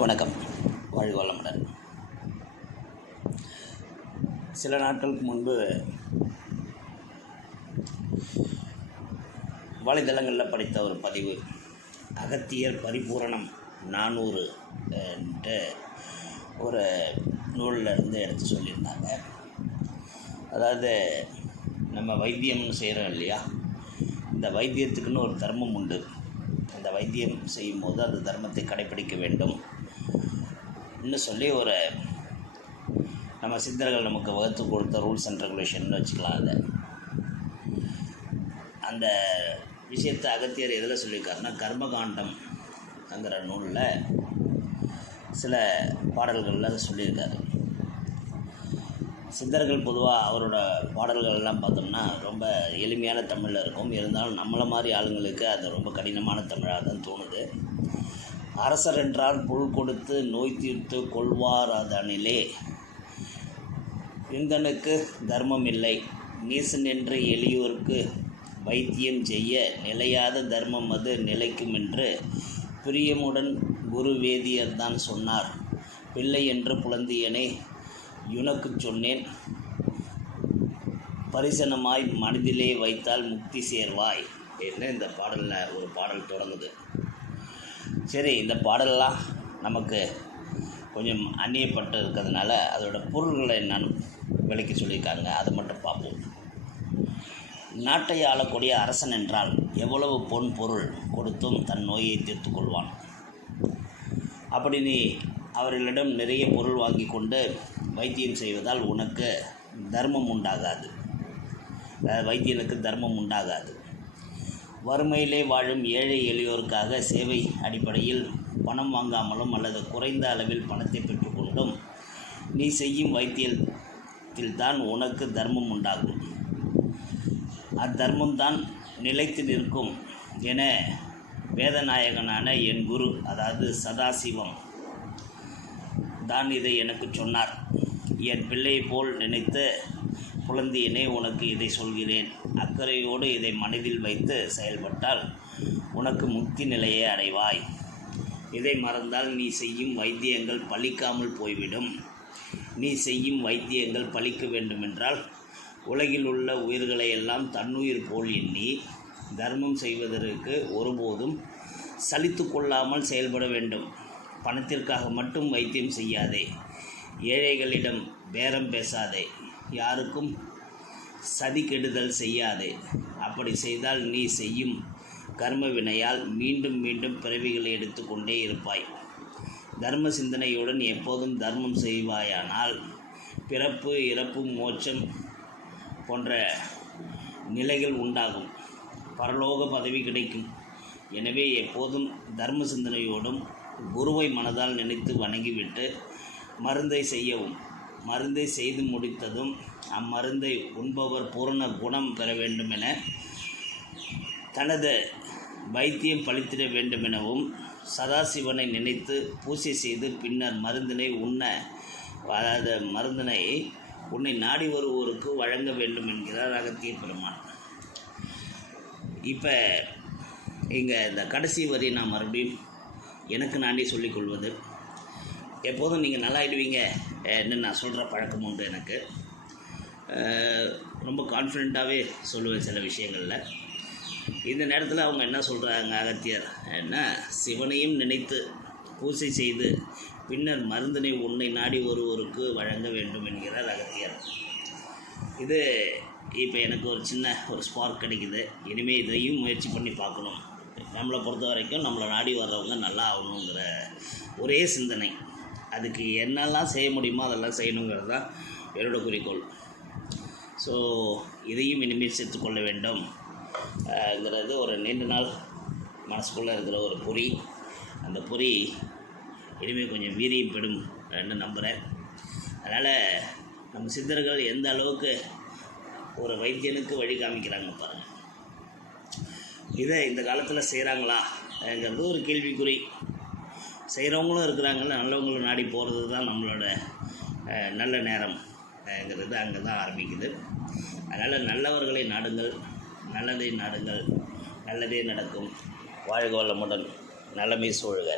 வணக்கம். வாழ்க வளமுடன். சில நாட்களுக்கு முன்பு வலைதளங்களில் படித்த ஒரு பதிவு, அகத்தியர் பரிபூரணம் 400 என்ற ஒரு நூலில் இருந்து எடுத்து சொல்லியிருந்தாங்க. அதாவது நம்ம வைத்தியம்னு செய்கிறோம் இல்லையா, இந்த வைத்தியத்துக்குன்னு ஒரு தர்மம் உண்டு. அந்த வைத்தியம் செய்யும்போது அந்த தர்மத்தை கடைப்பிடிக்க வேண்டும் இன்னும் சொல்லி ஒரு நம்ம சித்தர்கள் நமக்கு வகுத்து கொடுத்த ரூல்ஸ் அண்ட் ரெகுலேஷன் வச்சுக்கலாம். அதை அந்த விஷயத்தை அகத்தியர் எதில் சொல்லியிருக்காருன்னா, கர்மகாண்டம்ங்கிற நூலில் சில பாடல்களில் சொல்லியிருக்காரு. சித்தர்கள் பொதுவாக அவரோட பாடல்கள்லாம் பார்த்தோம்னா ரொம்ப எளிமையான தமிழில் இருக்கும். இருந்தாலும் நம்மளை மாதிரி ஆளுங்களுக்கு அது ரொம்ப கடினமான தமிழாக தான் தோணுது. அரசர் என்றால் புல் கொடுத்து நோய் தீர்த்து கொள்வார் அதனிலே, இந்தனுக்கு தர்மம் இல்லை, நீசன் என்று எளியோருக்கு வைத்தியம் செய்ய நிலையாத தர்மம் அது நிலைக்கும் என்று பிரியமுடன் குரு வேதியர் தான் சொன்னார். பிள்ளை என்று புலந்தியனை யுனக்கு சொன்னேன், பரிசனமாய் மனதிலே வைத்தால் முக்தி சேர்வாய் என்று இந்த பாடலில் ஒரு பாடல் தொடங்குது. சரி, இந்த பாடலெலாம் நமக்கு கொஞ்சம் அந்நியப்பட்டு இருக்கிறதுனால அதோட பொருள்களை என்னன்னு விளக்கி சொல்லியிருக்காங்க. அதை மட்டும் பார்ப்போம். நாட்டை ஆளக்கூடிய அரசன் என்றால் எவ்வளவு பொன் பொருள் கொடுத்தும் தன் நோயை தீர்த்து கொள்வான். அப்படி நீ அவர்களிடம் நிறைய பொருள் வாங்கி கொண்டு வைத்தியம் செய்வதால் உனக்கு தர்மம் உண்டாகாது, வைத்தியனுக்கு தர்மம் உண்டாகாது. வறுமையிலே வாழும் ஏழை எளியோருக்காக சேவை அடிப்படையில் பணம் வாங்காமலும் அல்லது குறைந்த அளவில் பணத்தை பெற்றுக்கொண்டும் நீ செய்யும் வைத்தியத்தில்தான் உனக்கு தர்மம் உண்டாகும். அத்தர்மம்தான் நிலைத்து நிற்கும் என வேதநாயகனான என் குரு, அதாவது சதாசிவம் தான் இதை எனக்கு சொன்னார். என் பிள்ளை போல் நினைத்து புலந்தியனே, உனக்கு இதை சொல்கிறேன். அக்கறையோடு இதை மனதில் வைத்து செயல்பட்டால் உனக்கு முக்தி நிலையை அடைவாய். இதை மறந்தால் நீ செய்யும் வைத்தியங்கள் பலிக்காமல் போய்விடும். நீ செய்யும் வைத்தியங்கள் பலிக்க வேண்டுமென்றால் உலகில் உள்ள உயிர்களை எல்லாம் தன்னுயிர் போல் எண்ணி தர்மம் செய்வதற்கு ஒருபோதும் சலித்து கொள்ளாமல் செயல்பட வேண்டும். பணத்திற்காக மட்டும் வைத்தியம் செய்யாதே, ஏழைகளிடம் பேரம் பேசாதே, யாருக்கும் சதி கெடுதல் செய்யாதே. அப்படி செய்தால் நீ செய்யும் கர்ம வினையால் மீண்டும் மீண்டும் பிறவிகளை எடுத்து கொண்டே இருப்பாய். தர்ம சிந்தனையுடன் எப்போதும் தர்மம் செய்வாயானால் பிறப்பு இறப்பு மோட்சம் போன்ற நிலைகள் உண்டாகும், பரலோக பதவி கிடைக்கும். எனவே எப்போதும் தர்ம சிந்தனையோடும் குருவை மனதால் நினைத்து வணங்கிவிட்டு மருந்தை செய்யவும். மருந்தை செய்து முடித்ததும் அம்மருந்தை உண்பவர் பூரண குணம் பெற வேண்டுமென, தனது வைத்தியம் பலித்திட வேண்டுமெனவும் சதாசிவனை நினைத்து பூசை செய்து பின்னர் மருந்தினை உன்னை நாடி வருவோருக்கு வழங்க வேண்டும் என்கிறார் அகத்திய பெருமான். இப்போ இங்கே இந்த கடைசி வரி நான் மறுபடியும் எனக்கு நானே சொல்லிக்கொள்வது, எப்போதும் நீங்கள் நல்லாயிடுவீங்க என்ன நான் சொல்கிற பழக்கம் உண்டு. எனக்கு ரொம்ப கான்ஃபிடெண்ட்டாகவே சொல்லுவேன் சில விஷயங்களில். இந்த நேரத்தில் அவங்க என்ன சொல்கிறாங்க அகத்தியர் என்ன, சிவனையும் நினைத்து பூசை செய்து பின்னர் மருந்தினை உன்னை நாடி ஒருவருக்கு வழங்க வேண்டும் என்கிறார் அகத்தியர். இது இப்போ எனக்கு ஒரு சின்ன ஸ்பார்க் கிடைக்குது. இனிமேல் இதையும் முயற்சி பண்ணி பார்க்கணும். நம்மளை பொறுத்த வரைக்கும் நம்மளை நாடி வர்றவங்க நல்லா ஆகணுங்கிற ஒரே சிந்தனை. அதுக்கு என்னெல்லாம் செய்ய முடியுமோ அதெல்லாம் செய்யணுங்கிறது தான் என்னோட குறிக்கோள். ஸோ இதையும் இனிமேல் சேர்த்துக்கொள்ள வேண்டும்ங்கிறது ஒரு நீண்ட நாள் மனசுக்குள்ளே இருக்கிற ஒரு பொறி. அந்த பொறி இனிமேல் கொஞ்சம் வீரியம் பெறும் என்று நம்புகிறேன். அதனால் நம்ம சித்தர்கள் எந்த அளவுக்கு ஒரு வைத்தியனுக்கு வழி காமிக்கிறாங்க பாருங்கள். இதை இந்த காலத்தில் செய்கிறாங்களாங்கிறது ஒரு கேள்விக்குறி. செய்கிறவங்களும் இருக்கிறாங்கல்ல, நல்லவங்களும் நாடி போகிறது தான் நம்மளோட நல்ல நேரம்ங்கிறது அங்கே தான் ஆரம்பிக்குது. அதனால் நல்லவர்களை நாடுங்கள், நல்லதை நாடுங்கள், நல்லதே நடக்கும். வாழ்க வளமுடன், நலமே சூழ்க.